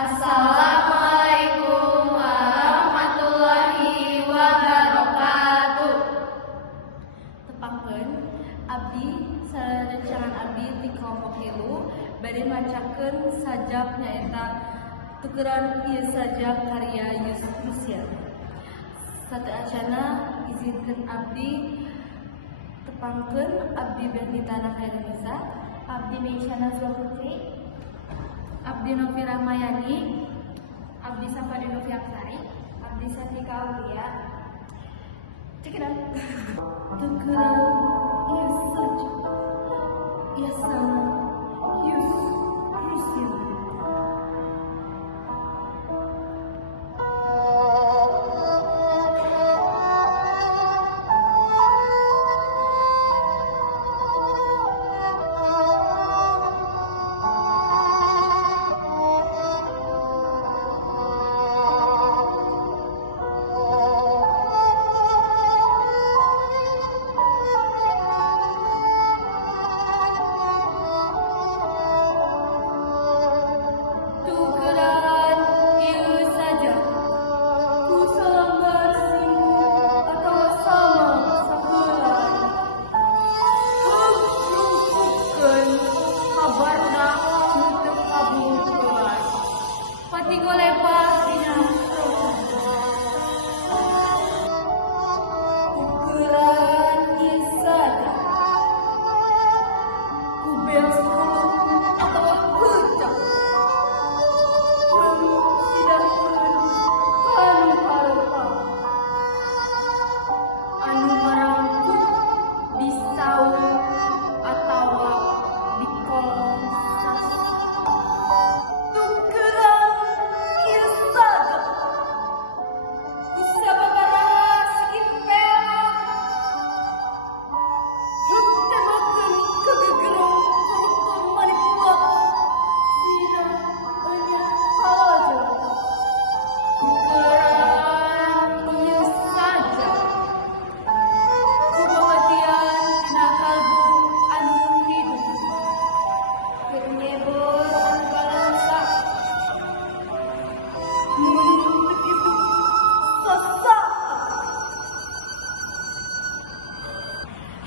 Assalamualaikum warahmatullahi wabarakatuh. Tepakeun abdi sarancangan abdi di kelompok tilu bade macakeun sajak nyaeta tukeran ieu sajak karya Yusuf Rusia. Sateacana izinkeun abdi tepangkeun abdi Bernita Nakairunisa, Abdi Meisyana Zulkifli, abdi Novi Rahmayani, Abdi Safari Noviaksari, Abdi Satika Aulia. tukeran ieu sajak Yasana Yusuf Rusia.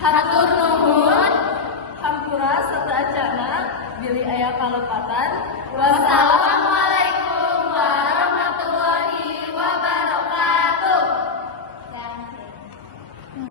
Hatur nuhun, hampura sateacana bilih aya kalepatan. Wassalamualaikum